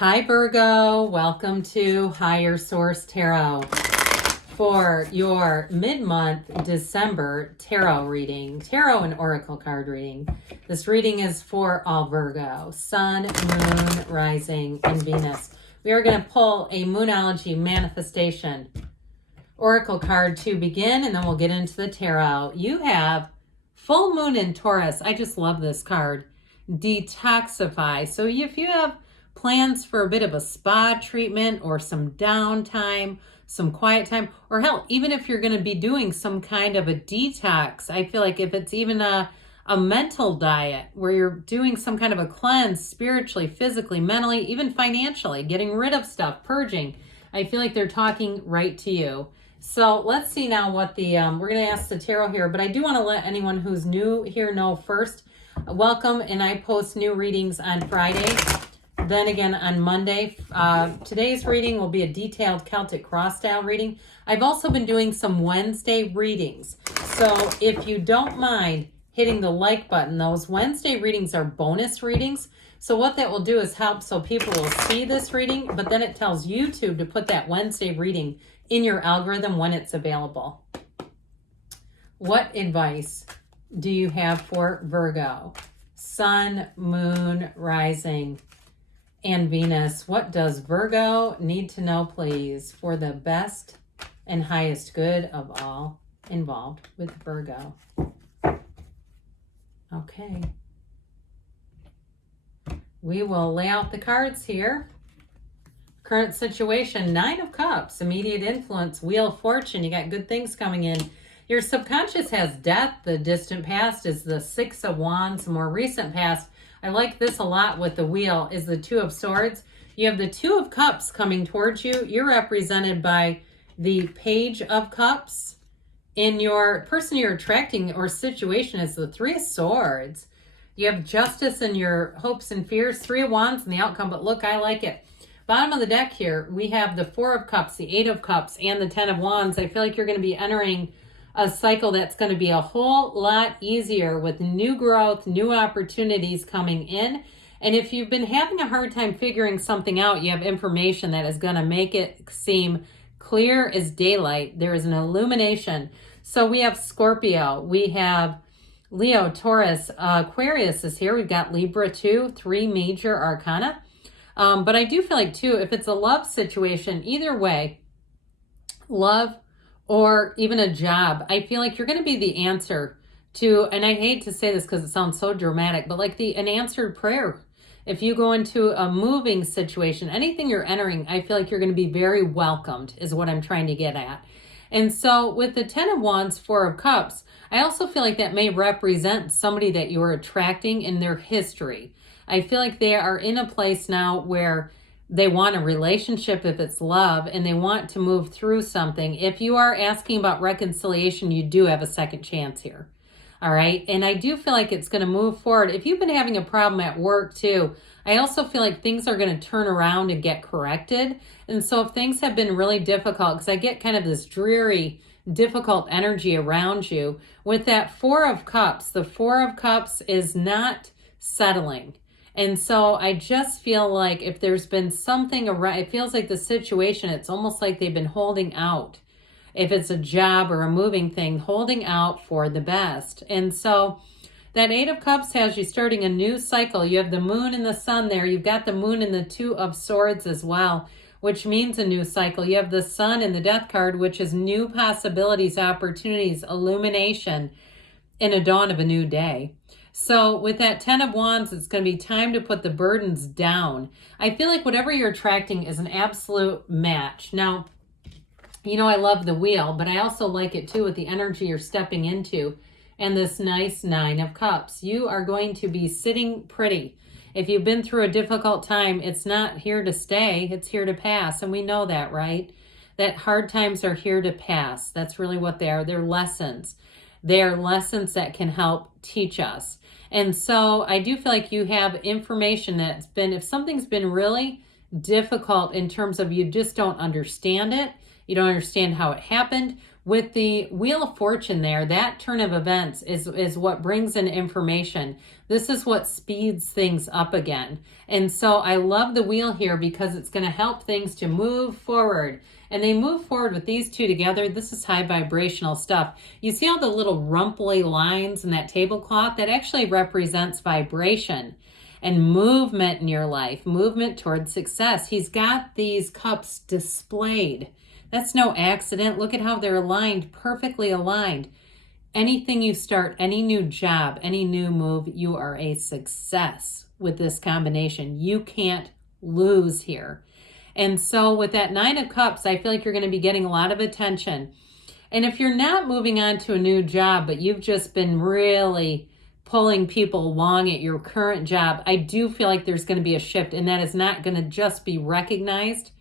Hi Virgo, welcome to Higher Source Tarot for your mid-month December tarot reading, tarot and oracle card reading. This reading is for all Virgo, Sun, Moon, Rising, and Venus. We are going to pull a Moonology manifestation oracle card to begin, and then we'll get into the tarot. You have full moon in Taurus. I just love this card. Detoxify. So if you have plans for a bit of a spa treatment or some downtime, some quiet time, or hell, even if you're going to be doing some kind of a detox, I feel like if it's even a mental diet where you're doing some kind of a cleanse spiritually, physically, mentally, even financially, getting rid of stuff, purging, I feel like they're talking right to you. So let's see now what the, we're going to ask the tarot here, but I do want to let anyone who's new here know first, welcome, and I post new readings on Friday. Then again on Monday. Today's reading will be a detailed Celtic cross style reading. I've also been doing some Wednesday readings. So if you don't mind hitting the like button, those Wednesday readings are bonus readings. So what that will do is help so people will see this reading, but then it tells YouTube to put that Wednesday reading in your algorithm when it's available. What advice do you have for Virgo? Sun, Moon, Rising, and Venus. What does Virgo need to know, please, for the best and highest good of all involved with Virgo? Okay. We will lay out the cards here. Current situation, 9 of Cups, immediate influence, Wheel of Fortune. You got good things coming in. Your subconscious has death. The distant past is the 6 of Wands. More recent past, I like this a lot with the wheel, is the 2 of Swords. You have the 2 of Cups coming towards you. You're represented by the Page of Cups. In your person you're attracting or situation is the 3 of Swords. You have Justice in your hopes and fears, 3 of Wands in the outcome, but look, I like it. Bottom of the deck here, we have the 4 of Cups, the 8 of Cups, and the 10 of Wands. I feel like you're going to be entering a cycle that's going to be a whole lot easier with new growth, new opportunities coming in. And if you've been having a hard time figuring something out, you have information that is going to make it seem clear as daylight. There is an illumination. So we have Scorpio, we have Leo, Taurus, Aquarius is here. We've got Libra too, 3 major arcana. But I do feel like too, if it's a love situation, either way, love or even a job, I feel like you're going to be the answer to, and I hate to say this because it sounds so dramatic, but like an answered prayer. If you go into a moving situation, anything you're entering, I feel like you're going to be very welcomed is what I'm trying to get at. And so with the 10 of Wands, 4 of Cups, I also feel like that may represent somebody that you are attracting in their history. I feel like they are in a place now where they want a relationship if it's love, and they want to move through something. If you are asking about reconciliation, you do have a second chance here. All right. And I do feel like it's going to move forward. If you've been having a problem at work too, I also feel like things are going to turn around and get corrected. And so if things have been really difficult, because I get kind of this dreary, difficult energy around you, with that 4 of Cups, the 4 of Cups is not settling. And so I just feel like if there's been something around, it feels like the situation, it's almost like they've been holding out. If it's a job or a moving thing, holding out for the best. And so that 8 of Cups has you starting a new cycle. You have the Moon and the Sun there. You've got the Moon and the 2 of Swords as well, which means a new cycle. You have the Sun and the Death card, which is new possibilities, opportunities, illumination, and a dawn of a new day. So with that 10 of Wands, it's going to be time to put the burdens down. I feel like whatever you're attracting is an absolute match. Now, you know, I love the wheel, but I also like it too with the energy you're stepping into and this nice 9 of Cups. You are going to be sitting pretty. If you've been through a difficult time, it's not here to stay, it's here to pass. And we know that, right? That hard times are here to pass. That's really what they are. They're lessons. They're lessons that can help teach us. And so I do feel like you have information that's been, if something's been really difficult in terms of you just don't understand it, you don't understand how it happened, with the Wheel of Fortune there, that turn of events is what brings in information. This is what speeds things up again. And so I love the wheel here because it's going to help things to move forward. And they move forward with these two together. This is high vibrational stuff. You see all the little rumply lines in that tablecloth? That actually represents vibration and movement in your life, movement towards success. He's got these cups displayed. That's no accident. Look at how they're aligned, perfectly aligned. Anything you start, any new job, any new move, you are a success with this combination. You can't lose here. And so with that Nine of Cups, I feel like you're going to be getting a lot of attention. And if you're not moving on to a new job, but you've just been really pulling people along at your current job, I do feel like there's going to be a shift, and that is not going to just be recognized.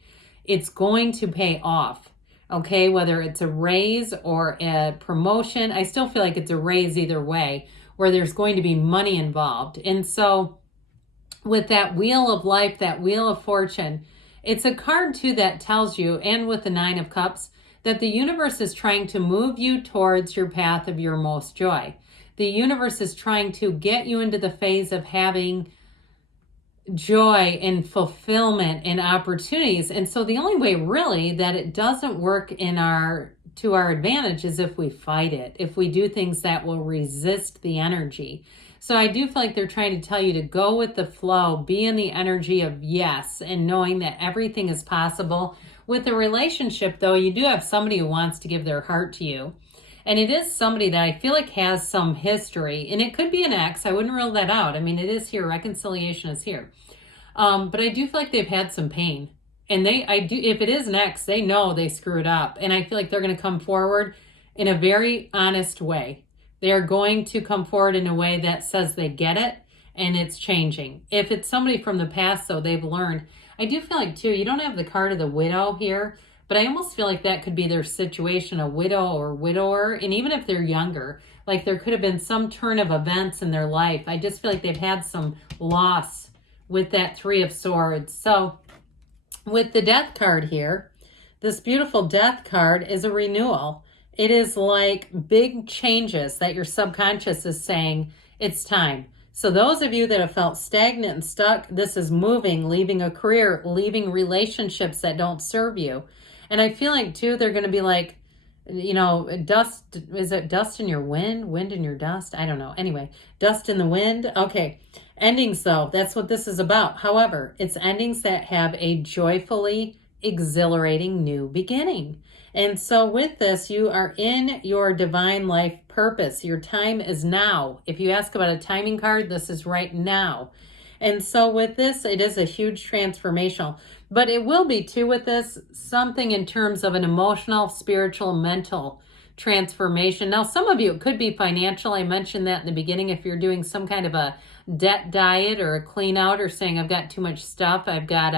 It's going to pay off, okay? Whether it's a raise or a promotion, I still feel like it's a raise either way, where there's going to be money involved. And so with that Wheel of Life, that Wheel of Fortune, it's a card too that tells you, and with the Nine of Cups, that the universe is trying to move you towards your path of your most joy. The universe is trying to get you into the phase of having joy and fulfillment and opportunities. And so the only way really that it doesn't work to our advantage is if we fight it, if we do things that will resist the energy. So I do feel like they're trying to tell you to go with the flow, be in the energy of yes, and knowing that everything is possible. With a relationship though, you do have somebody who wants to give their heart to you. And it is somebody that I feel like has some history, and it could be an ex. I wouldn't rule that out. I mean, it is here. Reconciliation is here. But I do feel like they've had some pain, and if it is an ex, they know they screwed up. And I feel like they're going to come forward in a very honest way. They are going to come forward in a way that says they get it and it's changing. If it's somebody from the past, though, they've learned. I do feel like too, you don't have the card of the widow here, but I almost feel like that could be their situation, a widow or widower. And even if they're younger, like there could have been some turn of events in their life. I just feel like they've had some loss with that Three of Swords. So with the Death card here, this beautiful Death card is a renewal. It is like big changes that your subconscious is saying it's time. So those of you that have felt stagnant and stuck, this is moving, leaving a career, leaving relationships that don't serve you. And I feel like, too, they're going to be like, you know, dust, is it dust in your wind? Wind in your dust? I don't know. Anyway, dust in the wind. Okay. Endings, though, that's what this is about. However, it's endings that have a joyfully exhilarating new beginning. And so with this, you are in your divine life purpose. Your time is now. If you ask about a timing card, this is right now. And so with this, it is a huge transformational. But it will be, too, with this, something in terms of an emotional, spiritual, mental transformation. Now, some of you, it could be financial. I mentioned that in the beginning. If you're doing some kind of a debt diet or a clean out or saying, I've got too much stuff, I've got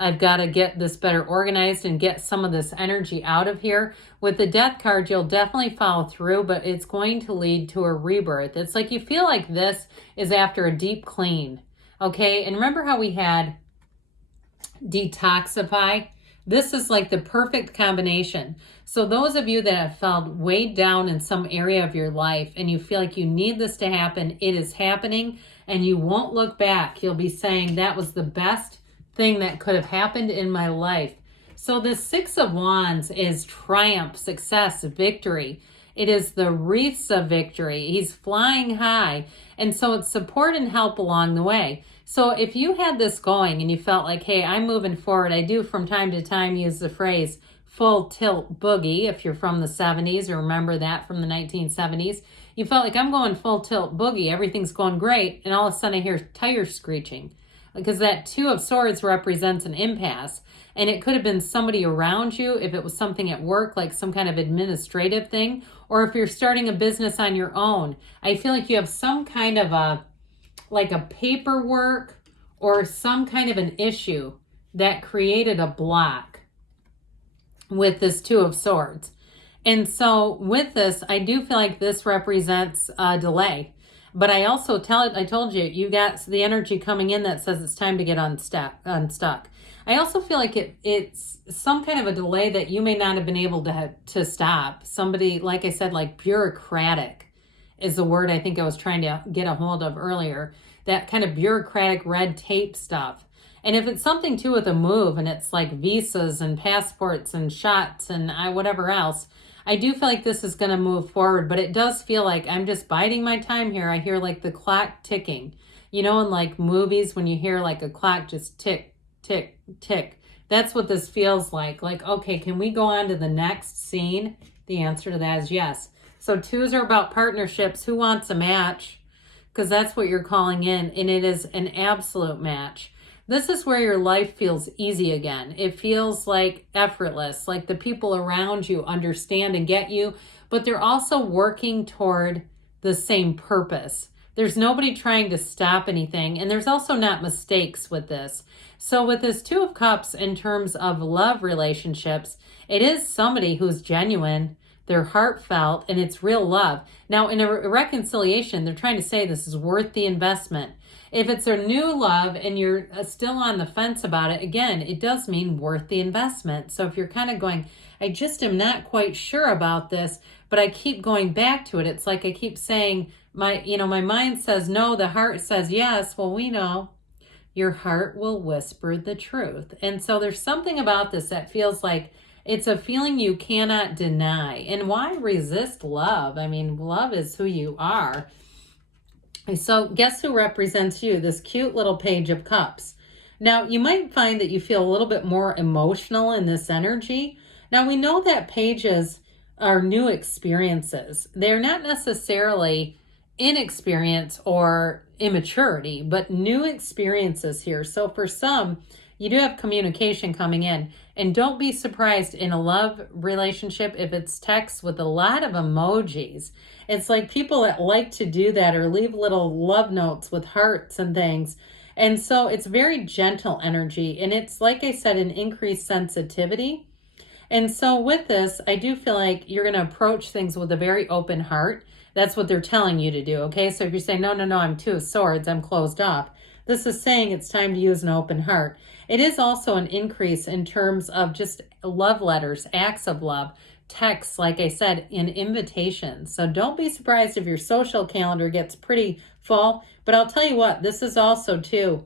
to get this better organized and get some of this energy out of here. With the Death card, you'll definitely follow through, but it's going to lead to a rebirth. It's like you feel like this is after a deep clean. Okay, and remember how we had detoxify? This is like the perfect combination. So those of you that have felt weighed down in some area of your life and you feel like you need this to happen, it is happening and you won't look back. You'll be saying that was the best thing that could have happened in my life. So the Six of Wands is triumph, success, victory. It is the wreaths of victory. He's flying high. And so it's support and help along the way. So if you had this going and you felt like, hey, I'm moving forward, I do from time to time use the phrase full tilt boogie. If you're from the 70s or remember that from the 1970s, you felt like I'm going full tilt boogie. Everything's going great. And all of a sudden I hear tires screeching because that Two of Swords represents an impasse. And it could have been somebody around you if it was something at work, like some kind of administrative thing, or if you're starting a business on your own. I feel like you have some kind of a paperwork or some kind of an issue that created a block with this Two of Swords. And so with this, I do feel like this represents a delay. But I also I told you, you got the energy coming in that says it's time to get unstuck. I also feel like it's some kind of a delay that you may not have been able to stop. Somebody, like I said, like bureaucratic is the word I think I was trying to get a hold of earlier. That kind of bureaucratic red tape stuff. And if it's something too with a move and it's like visas and passports and shots and whatever else, I do feel like this is going to move forward, but it does feel like I'm just biding my time here. I hear like the clock ticking, you know, in like movies when you hear like a clock just tick, tick, tick. That's what this feels like. Like, okay, can we go on to the next scene? The answer to that is yes. So twos are about partnerships. Who wants a match? Because that's what you're calling in, and it is an absolute match. This is where your life feels easy again. It feels like effortless, like the people around you understand and get you, but they're also working toward the same purpose. There's nobody trying to stop anything, and there's also not mistakes with this. So with this Two of Cups in terms of love relationships, it is somebody who's genuine, they're heartfelt, and it's real love. Now in a reconciliation, they're trying to say this is worth the investment. If it's a new love and you're still on the fence about it, again, it does mean worth the investment. So if you're kind of going, I just am not quite sure about this, but I keep going back to it. It's like I keep saying, my mind says no, the heart says yes. Well, we know your heart will whisper the truth. And so there's something about this that feels like it's a feeling you cannot deny. And why resist love? I mean, love is who you are. So guess who represents you? This cute little Page of Cups. Now, you might find that you feel a little bit more emotional in this energy. Now, we know that pages are new experiences. They're not necessarily inexperience or immaturity, but new experiences here. So for some, you do have communication coming in. And don't be surprised in a love relationship if it's text with a lot of emojis. It's like people that like to do that or leave little love notes with hearts and things. And so it's very gentle energy. And it's, like I said, an increased sensitivity. And so with this, I do feel like you're going to approach things with a very open heart. That's what they're telling you to do, okay? So if you're saying, no, I'm Two of Swords, I'm closed off. This is saying it's time to use an open heart. It is also an increase in terms of just love letters, acts of love, texts, like I said, and invitations. So don't be surprised if your social calendar gets pretty full. But I'll tell you what, this is also too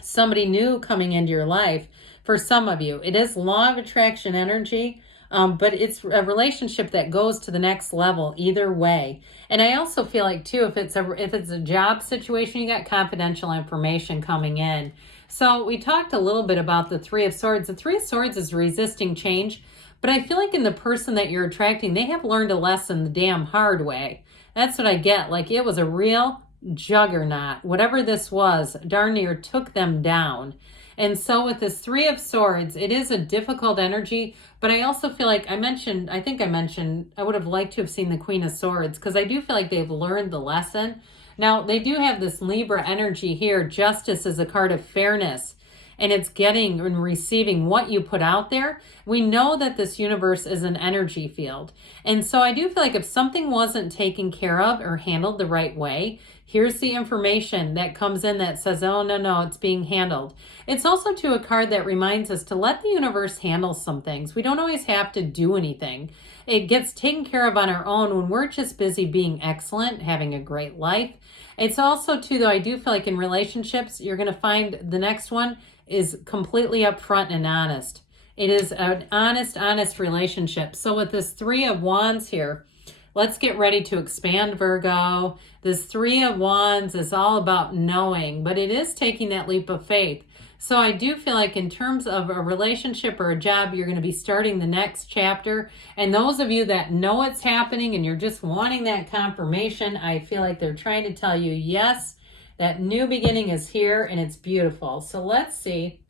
somebody new coming into your life for some of you. It is law of attraction energy. But it's a relationship that goes to the next level either way. And I also feel like too, if it's a job situation, you got confidential information coming in. So we talked a little bit about the Three of Swords. The Three of Swords is resisting change, but I feel like in the person that you're attracting, they have learned a lesson the damn hard way. That's what I get. Like it was a real juggernaut. Whatever this was, darn near took them down. And so with this Three of Swords, it is a difficult energy, but I also feel like I would have liked to have seen the Queen of Swords because I do feel like they've learned the lesson. Now, they do have this Libra energy here. Justice is a card of fairness, and it's getting and receiving what you put out there. We know that this universe is an energy field. And so I do feel like if something wasn't taken care of or handled the right way, here's the information that comes in that says, oh, no, it's being handled. It's also to a card that reminds us to let the universe handle some things. We don't always have to do anything. It gets taken care of on our own when we're just busy being excellent, having a great life. It's also too, though, I do feel like in relationships, you're going to find the next one is completely upfront and honest. It is an honest relationship. So with this Three of Wands here, let's get ready to expand, Virgo. This Three of Wands is all about knowing, but it is taking that leap of faith. So I do feel like in terms of a relationship or a job, you're going to be starting the next chapter. And those of you that know it's happening and you're just wanting that confirmation, I feel like they're trying to tell you, yes, that new beginning is here and it's beautiful. So let's see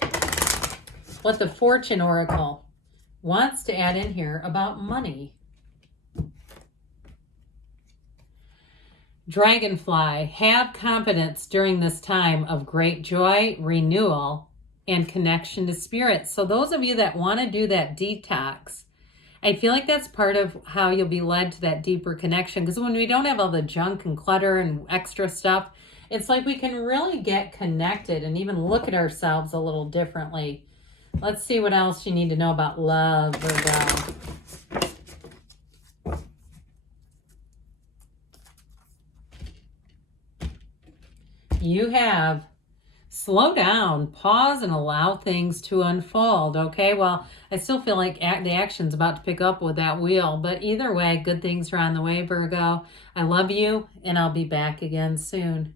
what the Fortune Oracle wants to add in here about money. Dragonfly, have confidence during this time of great joy, renewal, and connection to spirit. So those of you that want to do that detox, I feel like that's part of how you'll be led to that deeper connection. Because when we don't have all the junk and clutter and extra stuff, it's like we can really get connected and even look at ourselves a little differently. Let's see what else you need to know about love, Virgo. You have slow down, pause, and allow things to unfold. Okay, well, I still feel like the action's about to pick up with that wheel, but either way, good things are on the way, Virgo. I love you, and I'll be back again soon.